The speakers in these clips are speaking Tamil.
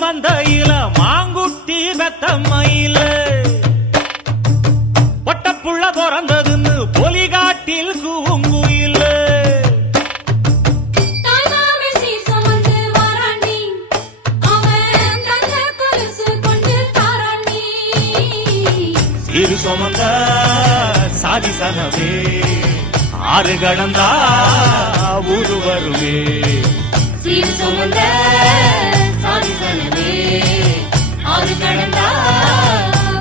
மந்தையில மாங்குட்டி பெத்தம்மையில பொட்டப்புள்ள பிறந்ததுன்னு பொலிகாட்டில் கூங்குயில இரு சுமந்த சாதி சனவே ஆறு கடந்தா ஊரு வருவே சீர் சுமந்த சாதி சனவே ஆறு கடந்தா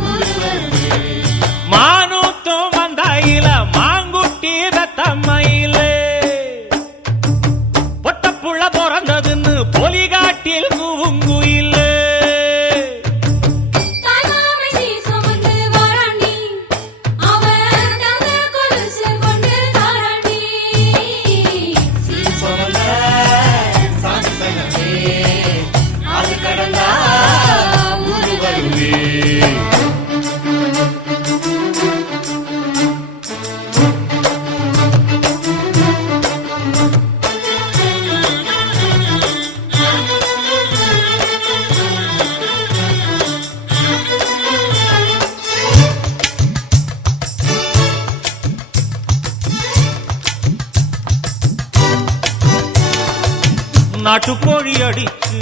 ஊரு வருவே மானூத்தும் மந்தையில மாங்குட்டி பெத்தம்மையில பொட்டப்புள்ள பிறந்ததுன்னு பொலிகாட்டில் கூங்குயில நாட்டுக்கோழி அடிச்சு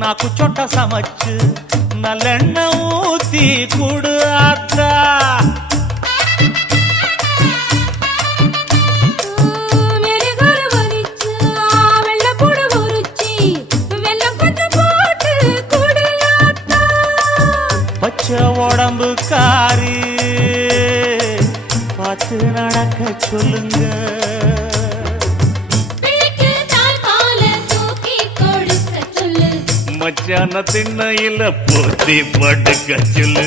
நாக்கு சொட்ட சமைச்சு நல்லெண்ணெய் ஊத்தி குடு ஆத்தா பச்சை உடம்பு காரி பார்த்து நடக்க சொல்லுங்க மச்சான திண்ணையில போத்தி படுக்க சொல்லு.